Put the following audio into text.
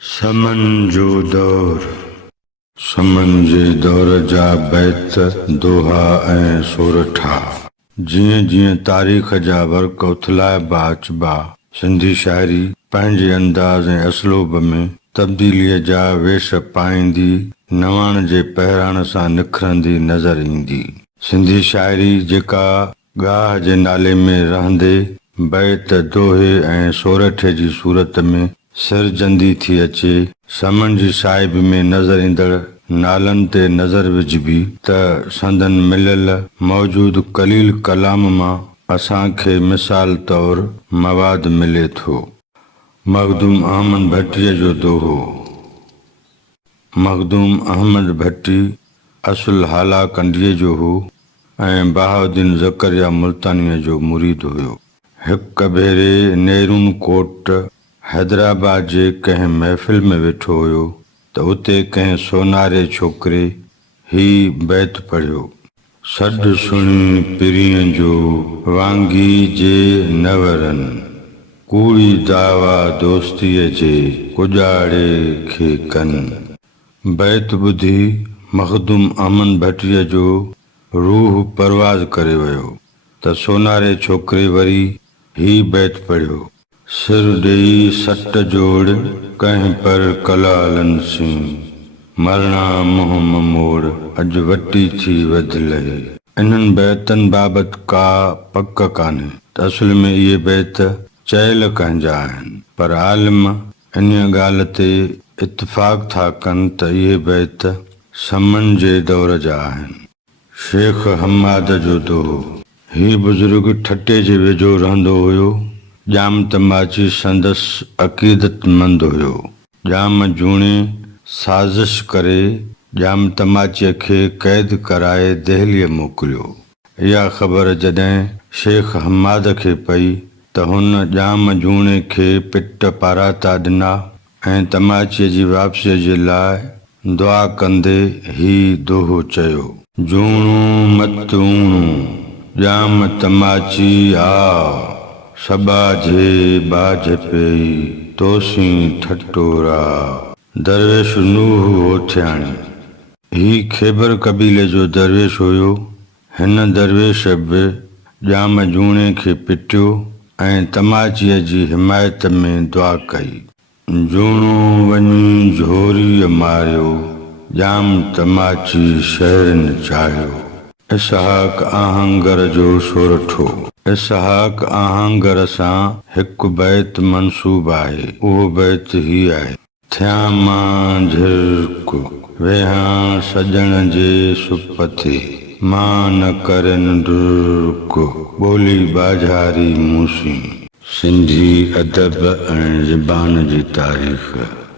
समन जो दौर समन जे दौर जा बैत दोहा ऐं सोरठा। जीअं जीअं तारीख़ जा वर्क उथलाइबा अचबा, सिंधी शाइरी पंहिंजे अंदाज़ ऐं असलूब में तब्दीलीअ जा वेश पाईंदी, नवाण जे पहिराण सां निखरंदी नज़र ईंदी। सिंधी शाइरी जेका गाह जे नाले में रहंदे बैत दोहे ऐं सोरठे जी सूरत में सिरजंदी थी अचे, समन जी साहिब में नज़र ईंदड़ नालनि ते नज़र विझबी त संदन मिलियल मौजूद कलील कलाम मां असांखे मिसाल तौर मवाद मिले थो। मखदूम अहमद भट्टीअ जो दोहो। मखदूम अहमद भट्टी असुल हाला कंडीअ जो हो ऐं बहाउद्दीन ज़करिया मुल्तानीअ जो मुरीद हुयो। हिक भेरे नेरून कोट हैदराबाद जे कंहिं महफ़िल में वेठो हुयो त उते कंहिं सोनारे छोकिरे ही बैत पढ़ियो। सॾु सुणी पिरीअ जो वांगी जे नवरनि, कूड़ी दावा दोस्तीअ जे कुॼाड़े खे कनि। बैत ॿुधी मखदूम अहमद भट्टीअ जो रूह परवाज़ करे वियो त सोनारे छोकिरे वरी ही बैत पढ़ियो। सिर ॾेई सट जोड़ कंहिं पर कलालनि सी, मरणा मुंहुं मोड़ अॼु वटी थी वधि लहे। इन्हनि बैतनि बाबति का पक कान्हे त असुल में इहे बैत चयल कंहिंजा आहिनि, पर आलिम इन ॻाल्हि ते इतफ़ाक़ था कनि त इहे बैत समन जे दौर जा आहिनि। शेख हम्माद जो दोहो। ही बुज़ुर्ग ठटे जे वेझो रहंदो हुयो। जाम तमाची संदसि अक़ीदतमंद हुयो। जाम जूणे साज़िश करे जाम तमाचीअ खे क़ैद कराए दहलीअ मोकिलियो। इहा ख़बर जॾहिं शेख हम्माद खे पई त हुन जाम जूणे खे पिट पाराता ॾिना ऐं तमाचीअ जी वापसीअ जे लाइ दुआ कंदे ही दोहो चयो। जूणो मत ऊणो जाम तमाची आ, सबा जे बाज पेई तोसी ठटोरा। दरवेश नूह होथियाणी। ही खैबर कबीले जो दरवेश हुयो। हिन दरवेश बि जाम जूणे खे पिटियो ऐं तमाचीअ जी हिमायत में दुआ कई। जूणो वञी झोरीअ मारियो, जाम तमाची शहरनि चाहियो। इसहाक आहंगर जो सोरठो। इसहाक आहंगर सां हिकु बैत मंसूब आहे। उहो बैत ही आहे। थियां मां झिरक वेहां सजण जे सुप ते, मां न करनि डुक ॿोली बाझारी मूसी। सिंधी अदब ऐं ज़बान जी तारीख़।